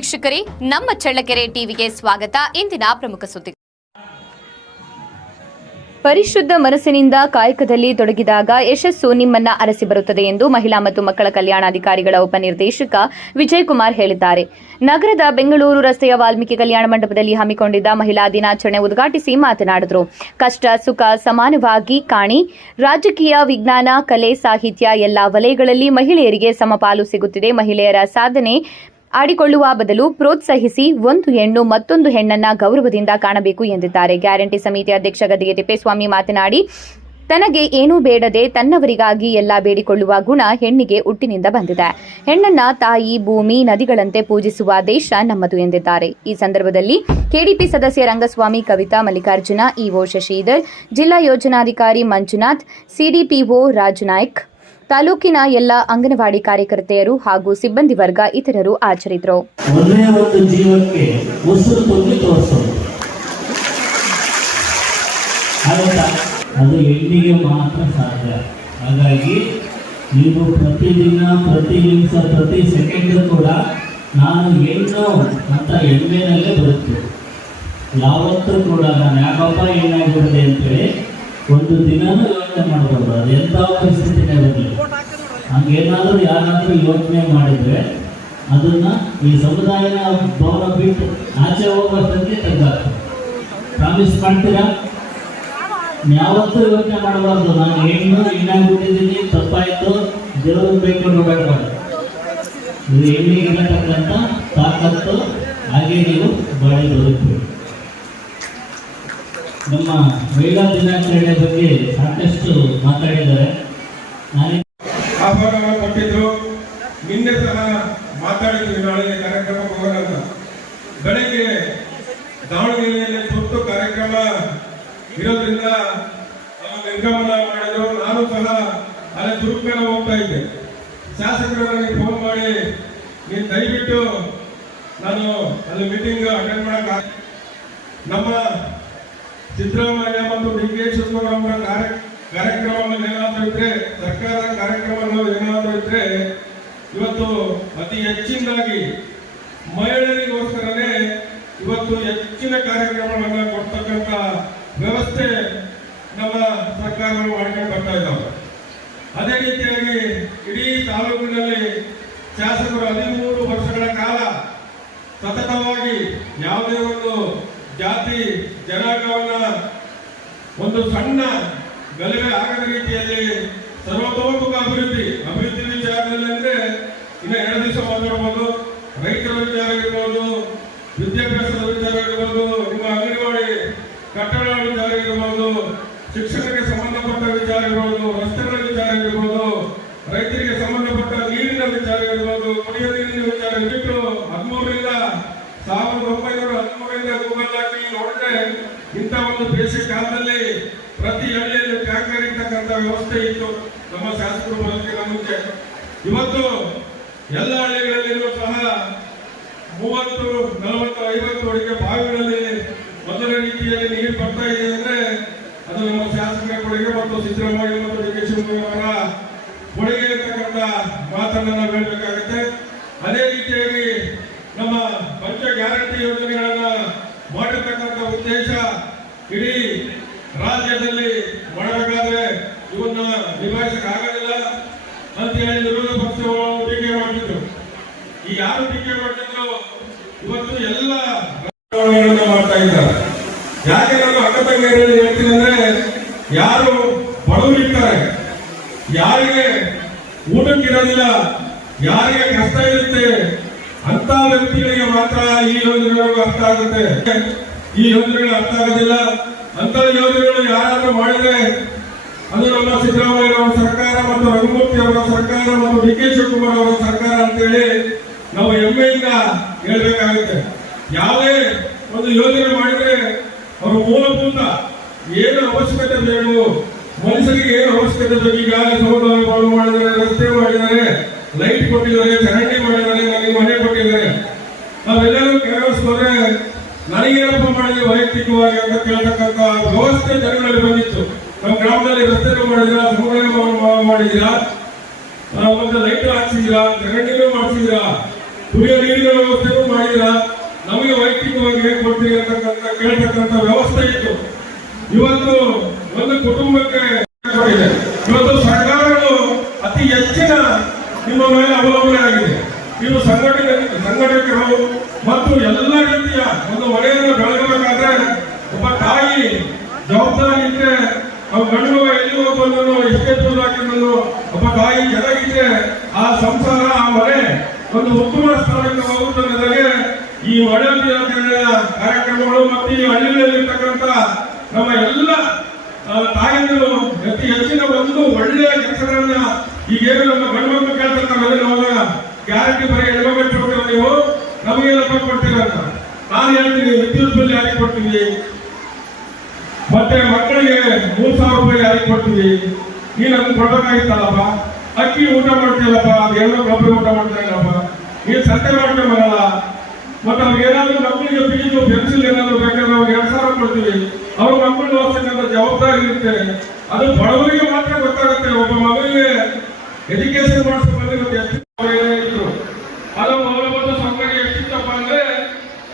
ವೀಕ್ಷಕರೇ, ನಮ್ಮ ಚಳ್ಳಕೆರೆ ಟಿವಿಗೆ ಸ್ವಾಗತ. ಇಂದಿನ ಪ್ರಮುಖ ಸುದ್ದಿ. ಪರಿಶುದ್ಧ ಮನಸ್ಸಿನಿಂದ ಕಾಯಕದಲ್ಲಿ ತೊಡಗಿದಾಗ ಯಶಸ್ಸು ನಿಮ್ಮನ್ನ ಅರಸಿ ಬರುತ್ತದೆ ಎಂದು ಮಹಿಳಾ ಮತ್ತು ಮಕ್ಕಳ ಕಲ್ಯಾಣಾಧಿಕಾರಿಗಳ ಉಪನಿರ್ದೇಶಕ ವಿಜಯಕುಮಾರ್ ಹೇಳಿದ್ದಾರೆ. ನಗರದ ಬೆಂಗಳೂರು ರಸ್ತೆಯ ವಾಲ್ಮೀಕಿ ಕಲ್ಯಾಣ ಮಂಟಪದಲ್ಲಿ ಹಮ್ಮಿಕೊಂಡಿದ್ದ ಮಹಿಳಾ ದಿನಾಚರಣೆ ಉದ್ಘಾಟಿಸಿ ಮಾತನಾಡಿದರು. ಕಷ್ಟ ಸುಖ ಸಮಾನವಾಗಿ ಕಾಣಿ. ರಾಜಕೀಯ, ವಿಜ್ಞಾನ, ಕಲೆ, ಸಾಹಿತ್ಯ ಎಲ್ಲಾ ವಲಯಗಳಲ್ಲಿ ಮಹಿಳೆಯರಿಗೆ ಸಮಪಾಲು ಸಿಗುತ್ತಿದೆ. ಮಹಿಳೆಯರ ಸಾಧನೆ ಆಡಿಕೊಳ್ಳುವ ಬದಲು ಪ್ರೋತ್ಸಾಹಿಸಿ ಒಂದು ಹೆಣ್ಣು ಮತ್ತೊಂದು ಹೆಣ್ಣನ್ನ ಗೌರವದಿಂದ ಕಾಣಬೇಕು ಎಂದಿದ್ದಾರೆ. ಗ್ಯಾರಂಟಿ ಸಮಿತಿ ಅಧ್ಯಕ್ಷ ಗದಿಗೆ ತಿಪ್ಪೇಸ್ವಾಮಿ ಮಾತನಾಡಿ, ತನಗೆ ಏನೂ ಬೇಡದೆ ತನ್ನವರಿಗಾಗಿ ಎಲ್ಲ ಬೇಡಿಕೊಳ್ಳುವ ಗುಣ ಹೆಣ್ಣಿಗೆ ಹುಟ್ಟಿನಿಂದ ಬಂದಿದೆ. ಹೆಣ್ಣನ್ನ ತಾಯಿ, ಭೂಮಿ, ನದಿಗಳಂತೆ ಪೂಜಿಸುವ ದೇಶ ನಮ್ಮದು ಎಂದಿದ್ದಾರೆ. ಈ ಸಂದರ್ಭದಲ್ಲಿ ಕೆಡಿಪಿ ಸದಸ್ಯ ರಂಗಸ್ವಾಮಿ, ಕವಿತಾ, ಮಲ್ಲಿಕಾರ್ಜುನ, ಇಒ ಶಶಿಧರ್, ಜಿಲ್ಲಾ ಯೋಜನಾಧಿಕಾರಿ ಮಂಜುನಾಥ್, ಸಿಡಿಪಿಒ ರಾಜನಾಯ್ಕ್, ತಾಲೂಕಿನ ಎಲ್ಲ ಅಂಗನವಾಡಿ ಕಾರ್ಯಕರ್ತೆಯರು ಹಾಗೂ ಸಿಬ್ಬಂದಿ ವರ್ಗ ಇತರರು ಹಾಜರಿದ್ದರು. ಒಂದೇ ಒಂದು ಜೀವಕ್ಕೆ ಉಸಿರು ತುಂಬಿ ತೋರಿಸೋದು ಅದು ಹೆಣ್ಣಿಗೆ ಮಾತ್ರ ಸಾಧ್ಯ. ಹಾಗಾಗಿ ನೀವು ಪ್ರತಿದಿನ, ಪ್ರತಿ ನಿಮಿಷ, ಪ್ರತಿ ಸೆಕೆಂಡ್ ಕೂಡ ನಾನು ಹೆಣ್ಣು ಅಂತ ಹೆಮ್ಮೆನಲ್ಲೇ ಬರುತ್ತೆ. ಯಾವತ್ತೂ ಕೂಡ ನಾನು ಯಾಕಪ್ಪ ಹೆಣ್ಣಾಗಿರುತ್ತೆ ಅಂತೇಳಿ ಒಂದು ದಿನನೂ ಯೋಚನೆ ಮಾಡಬಾರ್ದು. ಅದು ಎಂಥ ಪರಿಸ್ಥಿತಿನೇ ಬರಲಿ, ಹಂಗೇನಾದರೂ ಯಾರಾದರೂ ಯೋಚನೆ ಮಾಡಿದರೆ ಅದನ್ನು ಈ ಸಮುದಾಯನ ಭವನ ಬಿಟ್ಟು ಆಚೆ ಹೋಗೋಷ್ಟಕ್ಕೆ ತೆಗೆದಾಕ್ತಾರೆ. ಪ್ರಾಮಿಸ್ ಮಾಡ್ತೀರಾ? ಯಾವತ್ತೂ ಯೋಚನೆ ಮಾಡಬಾರ್ದು, ನಾನು ಹೆಣ್ಣಾಗ್ಬಿಟ್ಟಿದ್ದೀನಿ, ತಪ್ಪಾಯಿತು, ದೇವರು ಬೇಕು ನೋಡಬಾರ್ದು. ಇದು ಹೆಣ್ಣಿಗಿರತಕ್ಕಂಥ ತಾಕತ್ತು. ಹಾಗೆ ನೀವು ಬಾಳಿ ಬದುಕಬೇಕು. ನಮ್ಮ ಮಹಿಳಾ ದಿನಾಚರಣೆ ಬಗ್ಗೆ ಸಾಕಷ್ಟು ಮಾತಾಡಿದ್ದಾರೆ. ಆಹ್ವಾನವನ್ನು ಕೊಟ್ಟಿದ್ರು. ನಿನ್ನೆ ಸಹ ಮಾತಾಡಿದ್ವಿ, ನಾಳೆ ಕಾರ್ಯಕ್ರಮಕ್ಕೆ ಹೋಗೋಣ. ಬೆಳಗ್ಗೆ ದಾವಣಗೆರೆಯಲ್ಲಿ ತುರ್ತು ಕಾರ್ಯಕ್ರಮ ಇರೋದ್ರಿಂದ ನಿರ್ಗಮನ ಮಾಡಿದ್ರು. ನಾನು ಸಹ ಅಲ್ಲಿ ದುರ್ಗನ ಹೋಗ್ತಾ ಇದ್ದೆ. ಶಾಸಕರು ನನಗೆ ಫೋನ್ ಮಾಡಿ, ನೀನು ದಯವಿಟ್ಟು ನಾನು ಅಲ್ಲಿ ಮೀಟಿಂಗ್ ಅಟೆಂಡ್ ಮಾಡಕ್ಕೆ, ನಮ್ಮ ಸಿದ್ದರಾಮಯ್ಯ ಮತ್ತು ಡಿ.ಕೆ. ಶಿವಕುಮಾರ್ ಅವರ ಕಾರ್ಯಕ್ರಮವನ್ನು ಏನಾದರೂ ಇದ್ರೆ, ಸರ್ಕಾರದ ಕಾರ್ಯಕ್ರಮವನ್ನು ಏನಾದರೂ ಇದ್ರೆ, ಇವತ್ತು ಅತಿ ಹೆಚ್ಚಿನದಾಗಿ ಮಹಿಳೆಯರಿಗೋಸ್ಕರನೇ ಇವತ್ತು ಹೆಚ್ಚಿನ ಕಾರ್ಯಕ್ರಮಗಳನ್ನು ಕೊಡ್ತಕ್ಕಂಥ ವ್ಯವಸ್ಥೆ ನಮ್ಮ ಸರ್ಕಾರಗಳು ಮಾಡ್ಕೊಂಡು ಬರ್ತಾ ಇದ್ದಾವೆ. ಅದೇ ರೀತಿಯಾಗಿ ಇಡೀ ತಾಲೂಕಿನಲ್ಲಿ ಶಾಸಕರು 13 ವರ್ಷಗಳ ಕಾಲ ಸತತವಾಗಿ ಯಾವುದೇ ಒಂದು ಜಾತಿ ಜನಾಂಗವನ್ನ ಒಂದು ಸಣ್ಣ ಗಲಭೆ ಆಗದ ರೀತಿಯಲ್ಲಿ ಸರ್ವತೋಮುಖ ಅಭಿವೃದ್ಧಿ ವಿಚಾರದಲ್ಲಿ ಅಂದ್ರೆ ಇನ್ನು 2 ದಿವಸ ಮಾತಾಡಬಹುದು. ರೈತರ ವಿಚಾರ ಇರ್ಬೋದು, ವಿದ್ಯಾಭ್ಯಾಸದ ವಿಚಾರ ಇರ್ಬೋದು, ನಿಮ್ಮ ಅಂಗನವಾಡಿ ಕಟ್ಟಡಗಳ ವಿಚಾರ ಇರ್ಬೋದು, ಶಿಕ್ಷಣಕ್ಕೆ ಸಂಬಂಧಪಟ್ಟ ವಿಚಾರ ಇರ್ಬೋದು, ರಸ್ತೆಗಳ ವಿಚಾರ ಇರ್ಬೋದು, ರೈತರಿಗೆ ಸಂಬಂಧಪಟ್ಟ ನೀರಿನ ವಿಚಾರ ಇರ್ಬೋದು, ಕುಡಿಯುವ ನೀರಿನ ವಿಚಾರ ಬಿಟ್ಟು 1913 ಗೂಗಲ್ ಹಾಕಿ ನೋಡಿದ್ರೆ ಇಂಥ ಒಂದು ಬೇಸಿಗೆ ಕಾಲದಲ್ಲಿ ಪ್ರತಿ ಹಳ್ಳಿಯಲ್ಲಿ ಟ್ಯಾಂಕರ್ ಇರ್ತಕ್ಕಂಥ ವ್ಯವಸ್ಥೆ ಇತ್ತು ನಮ್ಮ ಶಾಸಕರು ಬರೋದಕ್ಕಿಂತ ಮುಂಚೆ. ಇವತ್ತು ಎಲ್ಲ ಹಳ್ಳಿಗಳಲ್ಲಿಯೂ ಸಹ 30, 40, 50 ಅಡಿಗೆ ಬಾವಿಗಳಲ್ಲಿ ಮೊದಲ ರೀತಿಯಲ್ಲಿ ನೀರು ಬರ್ತಾ ಇದೆ ಅಂದ್ರೆ ಅದು ನಮ್ಮ ಶಾಸಕರ ಕೊಡುಗೆ ಮತ್ತು ಸಿದ್ದರಾಮಯ್ಯ ಮತ್ತು ಡಿ.ಕೆ. ಶಿವಕುಮಾರ್ ಅವರ ಕೊಡುಗೆ ಇರ್ತಕ್ಕಂಥ ಮಾತನ್ನ ನಾವು ಹೇಳಬೇಕಾಗುತ್ತೆ. ಅದೇ ರೀತಿಯಾಗಿ ನಮ್ಮ ಪಂಚ ಗ್ಯಾರಂಟಿ ಯೋಜನೆಗಳನ್ನ ಮಾಡಿರ್ತಕ್ಕಂಥ ಉದ್ದೇಶ ಇಡೀ ರಾಜ್ಯದಲ್ಲಿ ಮಾಡಬೇಕಾದ್ರೆ ಇವನ್ನ ನಿಭಾಯಿಸಕ್ಕಾಗೋದಿಲ್ಲ ಅಂತ ಹೇಳಿ ವಿರೋಧ ಪಕ್ಷಗಳು ಟೀಕೆ ಮಾಡ್ತಿದ್ರು. ಈ ಯಾರು ಟೀಕೆ ಮಾಡ್ತಿದ್ರು ಇವತ್ತು ಎಲ್ಲ ಮಾಡ್ತಾ ಇದ್ದಾರೆ. ಯಾಕೆ ನಾನು ಅಕ್ಕ ತಂಗಿಯರಲ್ಲಿ ಹೇಳ್ತೀನಿ ಅಂದ್ರೆ, ಯಾರು ಬಡವರಿರ್ತಾರೆ, ಯಾರಿಗೆ ಊಟಕ್ಕಿರೋದಿಲ್ಲ, ಯಾರಿಗೆ ಕಷ್ಟ ಇರುತ್ತೆ ಅಂತ ವ್ಯಕ್ತಿಗಳಿಗೆ ಮಾತ್ರ ಈ ಯೋಜನೆಗಳು ಅರ್ಥ ಆಗುತ್ತೆ. ಈ ಯೋಜನೆಗಳು ಅರ್ಥ ಆಗೋದಿಲ್ಲ. ಅಂತ ಯೋಜನೆಗಳು ಯಾರಾದ್ರೂ ಮಾಡಿದ್ರೆ ಅದು ನಮ್ಮ ಸಿದ್ದರಾಮಯ್ಯ ಅವರ ಸರ್ಕಾರ ಮತ್ತು ರಘುಮೂರ್ತಿ ಅವರ ಸರ್ಕಾರ ಮತ್ತು ಡಿ.ಕೆ. ಶಿವಕುಮಾರ್ ಅವರ ಸರ್ಕಾರ ಅಂತೇಳಿ ನಾವು ಹೆಮ್ಮೆಯಿಂದ ಹೇಳ್ಬೇಕಾಗುತ್ತೆ. ಯಾವುದೇ ಒಂದು ಯೋಜನೆ ಮಾಡಿದ್ರೆ ಅವರು ಮೂಲಭೂತ ಏನು ಅವಶ್ಯಕತೆ ಬೇಕು, ಮನುಷ್ಯರಿಗೆ ಏನು ಅವಶ್ಯಕತೆ ಬೇಕು, ಈಗಾಗಲೇ ಸಮುದಾಯ ಮಾಡಿದ್ದಾರೆ, ರಸ್ತೆ ಮಾಡಿದ್ದಾರೆ, ಲೈಟ್ ಕೊಟ್ಟಿದ್ದಾರೆ, ಚರಂಡಿ ಮಾಡಿದ್ದಾರೆ, ನನಗೆ ಮನೆ ಕೊಟ್ಟಿದ್ದಾರೆ. ನಾವೆಲ್ಲರೂ ಕೆಲವೊಂದ್ರೆ ನನಗೇನಪ್ಪ ಮಾಡಿದ್ರೆ ವೈಯಕ್ತಿಕವಾಗಿ ಅಂತ ಕೇಳ್ತಕ್ಕಂಥ ವ್ಯವಸ್ಥೆ ಜನಗಳಲ್ಲಿ ಬಂದಿತ್ತು. ನಮ್ಮ ಗ್ರಾಮದಲ್ಲಿ ರಸ್ತೆನೂ ಮಾಡಿದಿರಾ, ಸಮುದಾಯ ಮಾಡಿದಿರಾ, ಮತ್ತೆ ಲೈಟ್ ಹಾಕ್ಸಿದಿರಾ, ಚರಂಡಿನೂ ಮಾಡಿಸಿದಿರಾ, ಕುಡಿಯೋ ನೀರಿನ ವ್ಯವಸ್ಥೆನೂ ಮಾಡಿಲ್ಲ. ನಮಗೆ ವೈಯಕ್ತಿಕವಾಗಿ ಹೇಗೆ ಕೊಡ್ತೀವಿ ಅಂತಕ್ಕಂಥ ಕೇಳ್ತಕ್ಕಂಥ ವ್ಯವಸ್ಥೆ ಇತ್ತು. ಇವತ್ತು ಒಂದು ಕುಟುಂಬಕ್ಕೆ ಕೊಟ್ಟಿದೆ. ಇವತ್ತು ಸರ್ಕಾರಗಳು ಅತಿ ಹೆಚ್ಚಿನ ನಿಮ್ಮ ಮೇಲೆ ಅವಲಂಬನೆ ಆಗಿದೆ. ನೀವು ಸಂಘಟಕರು ಮತ್ತು ಎಲ್ಲ ರೀತಿಯ ಒಂದು ಮನೆಯನ್ನು ಬೆಳಗಬೇಕಾದ್ರೆ ಒಬ್ಬ ತಾಯಿ ಜವಾಬ್ದಾರಿ ಇದ್ರೆ ಅವ್ರ ಗಂಡು ಮಗ ಎಲ್ಲಿಗೋ ಬಂದನು ಎಷ್ಟೇ ದೂರ ಹಾಕಿದ್ರು ಒಬ್ಬ ತಾಯಿ ಚೆನ್ನಾಗಿದ್ರೆ ಆ ಸಂಸಾರ ಆ ಮನೆ ಒಂದು ಉತ್ತಮ ಸ್ಥಾನಕ್ಕೆ ಹೋಗುತ್ತದೆ. ಈ ಮಳೆ ದಿನಾಚರಣೆಯ ಕಾರ್ಯಕ್ರಮಗಳು ಮತ್ತು ಈ ಹಳ್ಳಿಗಳಲ್ಲಿರ್ತಕ್ಕಂಥ ನಮ್ಮ ಎಲ್ಲ ತಾಯಂದಿರು ಅತಿ ಹೆಚ್ಚಿನ ಒಂದು ಒಳ್ಳೆಯ ಕೆಲಸಗಳನ್ನ ಈಗೇನು ನಮ್ಮ ಗಂಡು ಮಕ್ಕಳು ಕೇಳ್ತಾರೆ ಹೋದಾಗ ಗ್ಯಾರಂಟಿ ಬರೀ ಹೆಣ್ಮಕ್ಳು ಕೊಡ್ತೀವಿ ನೀವು ನಮಗೆಲ್ಲ ಕೊಡ್ತೀವಿ ಅಂತ ನಾನು ಹೇಳ್ತೀನಿ. ವಿದ್ಯುತ್ ಬಿಲ್ ಯಾರಿಗೆ ಕೊಡ್ತೀವಿ, ಮತ್ತೆ ಮಕ್ಕಳಿಗೆ 3,000 ರೂಪಾಯಿ ಯಾರಿಗೆ ಕೊಡ್ತೀವಿ, ನೀನು ಅದನ್ನು ಕೊಡಬೇಕಾಗಿತ್ತಲ್ಲಪ್ಪ. ಅಕ್ಕಿ ಊಟ ಮಾಡ್ತೀಯಲ್ಲಪ್ಪ, ಅದು ಹೆಣ್ಮಕ್ಳು ಒಬ್ಬರು ಊಟ ಮಾಡ್ತಾ ಇಲ್ಲಪ್ಪ, ನೀನು ಸಂತೆ ಮಾಡ್ಕೊಂಡು ಬರಲ್ಲ. ಮತ್ತೆ ಅವ್ರಿಗೆ ಏನಾದ್ರು ಮಕ್ಕಳಿಗೆ ಫೀಸು ಪೆನ್ಸಿಲ್ ಏನಾದ್ರು ಬೇಕಾದ್ರೆ ಅವ್ರಿಗೆ 2,000 ಕೊಡ್ತೀವಿ. ಅವ್ರ ಮಕ್ಕಳು ಓದಿಸಕ್ಕಂಥ ಜವಾಬ್ದಾರಿ ಇರುತ್ತೆ. ಅದು ಬಡವರಿಗೆ ಮಾತ್ರ ಗೊತ್ತಾಗುತ್ತೆ. ಒಬ್ಬ ಮಗುವಿಗೆ ಎಜುಕೇಶನ್ ಮಾಡಿಸ್ಕೊಂಡ್ರೆ ಇವತ್ತು ಎಷ್ಟು ಇದ್ರು ಅದು ಮೂಲಭೂತ ಸೌಕರ್ಯ ಎಷ್ಟಿತ್ತಪ್ಪ ಅಂದ್ರೆ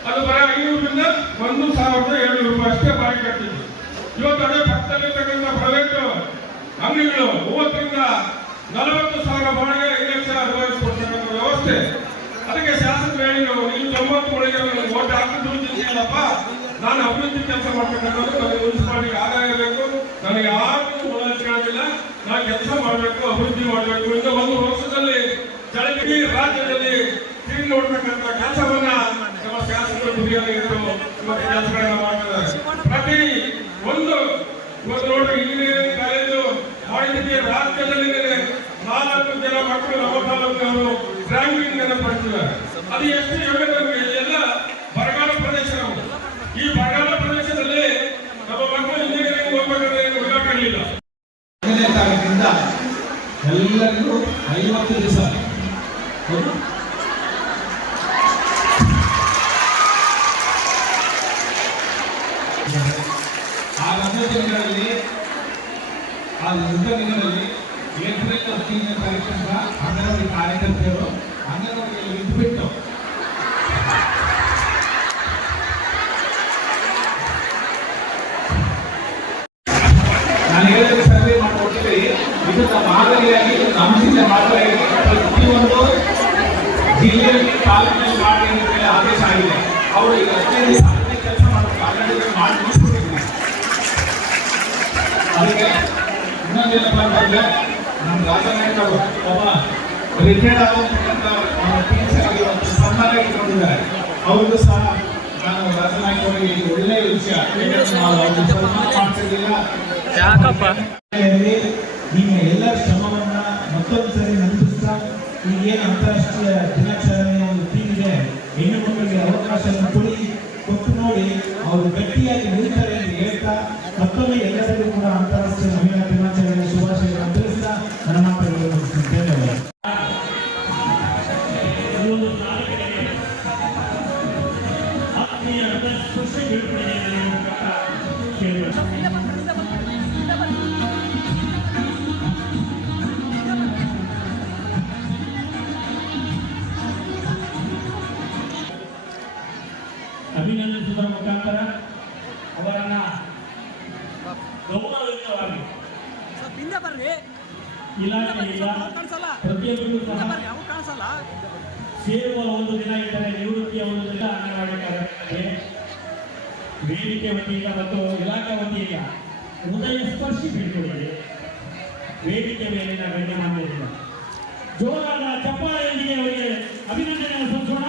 ಅದು ಬರೀ 500ರಿಂದ 1,700 ರೂಪಾಯಿ ಅಷ್ಟೇ ಬಾಡಿ ಕಟ್ತಿದ್ರು. ಇವತ್ತು ಅದೇ ಪಕ್ಕದಲ್ಲಿರ್ತಕ್ಕಂಥ ಪ್ರೈವೇಟ್ ಅಂಗಡಿಗಳು 30ರಿಂದ 40,000 ಬಾಡಿಗೆ 5 ಲಕ್ಷ ಅನುಭವಿಸ್ಕೊಡ್ತಕ್ಕಂಥ ವ್ಯವಸ್ಥೆ. ಅದಕ್ಕೆ ಶಾಸಕರು ಹೇಳಿದ್ರು, ನೀವು 90 ಒಳಗೆ ಓಟ್ ಹಾಕಿದ್ರು ಚಿಂತಿಲ್ಲಪ್ಪ, ನಾನು ಅಭಿವೃದ್ಧಿ ಕೆಲಸ ಮಾಡ್ತಕ್ಕಂಥದ್ದು ನನಗೆ ಮುನ್ಸಿಪಾಲಿಟಿಗೆ ಆದಾಯ ಬೇಕು, ನನಗೆ ಯಾರು ಕೇಳೋದಿಲ್ಲ, ನಾನು ಕೆಲಸ ಮಾಡಬೇಕು, ಅಭಿವೃದ್ಧಿ ಮಾಡಬೇಕು. ಇನ್ನು 1 ವರ್ಷದಲ್ಲಿ ಚಳವಳಿ ರಾಜ್ಯದಲ್ಲಿ ತಿರುಗಿ ನೋಡ್ತಕ್ಕಂಥ ಕೆಲಸವನ್ನ ನಮ್ಮ ಶಾಸಕರು ಗುರಿಯಾಗಿದ್ದು ಇವತ್ತು ಕೆಲಸಗಳನ್ನ ಮಾಡ್ತಿದ್ದಾರೆ. ಪ್ರತಿ ಒಂದು ಇವತ್ತು ನೋಡಿ ಇಂಜಿನಿಯರಿಂಗ್ ಕಾಲೇಜು ಮಾಡಿದ್ದಕ್ಕೆ ರಾಜ್ಯದಲ್ಲಿ 4 ಜನ ಮಕ್ಕಳು ನಮ್ಮ ತಾಲೂಕಿನವರು ರ್ಯಾಂಕಿಂಗ್ ಅನ್ನು ಪಡೆದಿದ್ದಾರೆ. ಅದು ಎಷ್ಟು ಯೋಗ್ಯತೆ ಎಲ್ಲ ಬರಗಾಲ ಪ್ರದೇಶ. ಈ ಬರಗಾಲ ಪ್ರದೇಶದಲ್ಲಿ ನಮ್ಮ ಮಕ್ಕಳು ಇಂಜಿನಿಯರಿಂಗ್ ಹೋಗ್ಬೇಕಾದ್ರೆ ಹುಡುಗಾಟ ಇರಲಿಲ್ಲ. 5ನೇ ತಾರೀಕಿಂದ ಎಲ್ಲರಿಗೂ 50 ದಿವಸ ಆ 10 ದಿನಗಳಲ್ಲಿ ಆ ಯುದ್ಧ ದಿನದಲ್ಲಿ ಏಪ್ರಿಲ್ 15ನೇ ತಾರೀಕಿಂದ ಅಂಗನವಾಡಿ ಕಾರ್ಯಕರ್ತೆಯರು ಅಂಗನವಾಡಿಯಲ್ಲಿ ಇದ್ದುಬಿಟ್ಟು ನಾನು ಹೇಳಿದ ಸರ್ವೆ ಮಾಡಿಕೊಟ್ಟಿದ್ದೀರಿ. ಇದನ್ನ ಮಾದರಿಯಾಗಿ ನಮ್ಮ ಜಿಲ್ಲೆ ಮಾದರಿಯಾಗಿ ಪ್ರತಿಯೊಂದು ಜಿಲ್ಲೆಯಲ್ಲಿ ತಾಲೂಕಿನಲ್ಲಿ ಮಾಡಿ ಅಂತ ಹೇಳಿ ಆದೇಶ ಆಗಿದೆ. ಅವರು ಈಗ 15 ದಿವಸ ಕೆಲಸ ಮಾಡಬೇಕು, ಆಲ್ರೆಡಿ ಮಾಡಿ ಮುಗಿಸ್ಬಿಟ್ಟಿದ್ದೀನಿ. ಅದಕ್ಕೆ ಇನ್ನೊಂದೇನಪ್ಪ ಅಂತಂದ್ರೆ ನಮ್ಮ ರಾಜನಾಯಕ ಒಬ್ಬ ರಿಟೈರ್ಡ್ ಆಗಿರ್ತಕ್ಕಂಥ ಟೀಚರ್ಗೆ ಒಂದು ಸನ್ಮಾನ ಇಟ್ಕೊಂಡಿದ್ದಾರೆ. ಅವ್ರಿಗೂ ಸಹ ನಾನು ರಾಜನಾಯಕ ಅವರಿಗೆ ಒಳ್ಳೆಯ ವಿಷಯ ಮಾಡ್ತಿರ್ಲಿಲ್ಲ. ನಿಮ್ಮ ಎಲ್ಲ ಶ್ರಮವನ್ನ ಮತ್ತೊಂದು ಸರಿ ನಂಬಿಸ್ತಾ ಈಗೇನು ಅಂತಾರಾಷ್ಟ್ರೀಯ ದಿನಾಚರಣೆಯ ಒಂದು ಥೀಮ್ ಇದೆ, ಹೆಣ್ಣು ಮಕ್ಕಳಿಗೆ ಅವಕಾಶವನ್ನು ಕೊಟ್ಟು ನೋಡಿ ಅವರು ಗಟ್ಟಿಯಾಗಿ ನಿಲ್ತಾರೆ ಅಂತ ಹೇಳ್ತಾ ಮತ್ತೊಮ್ಮೆ ಎಲ್ಲರಿಗೂ ಕೂಡ ಅಂತಾರಾಷ್ಟ್ರೀಯ ಮಹಿಳಾ ದಿನಾಚರಣೆಯ ಶುಭಾಶಯಗಳನ್ನು ತಿಳಿಸ್ತಾ ನನ್ನ ಮಾತುಗಳನ್ನು ಮುಗಿಸುತ್ತೇನೆ. ಅಭಿನಂದಿಸುವುದರ ಮುಖಾಂತರ ಅವರನ್ನ ಗೌರವಯುತವಾಗಿ ಇಲಾಖೆಯಿಂದ ಪ್ರತಿಯೊಬ್ಬರಿಗೂ ಸಹ ಸೇರುವ ಒಂದು ದಿನ ಇದ್ದರೆ ನಿವೃತ್ತಿಯ ಒಂದು ದಿನ ಅಂಗನವಾಡಿ ಕಾರ್ಯಕರ್ತರಿಗೆ ವೇದಿಕೆ ವತಿಯಿಂದ ಮತ್ತು ಇಲಾಖಾ ವತಿಯಿಂದ ಹೃದಯ ಸ್ಪರ್ಶಿ ಬೀಳ್ಕೊಡಿದೆ. ವೇದಿಕೆ ಮೇಲಿನ ಗಣ್ಯಮಾನ್ಯರಿಂದ ಜೋರಾದ ಚಪ್ಪಾಳೆಯೊಂದಿಗೆ ಅವರಿಗೆ ಅಭಿನಂದನೆ ಸಲ್ಲಿಸೋಣ.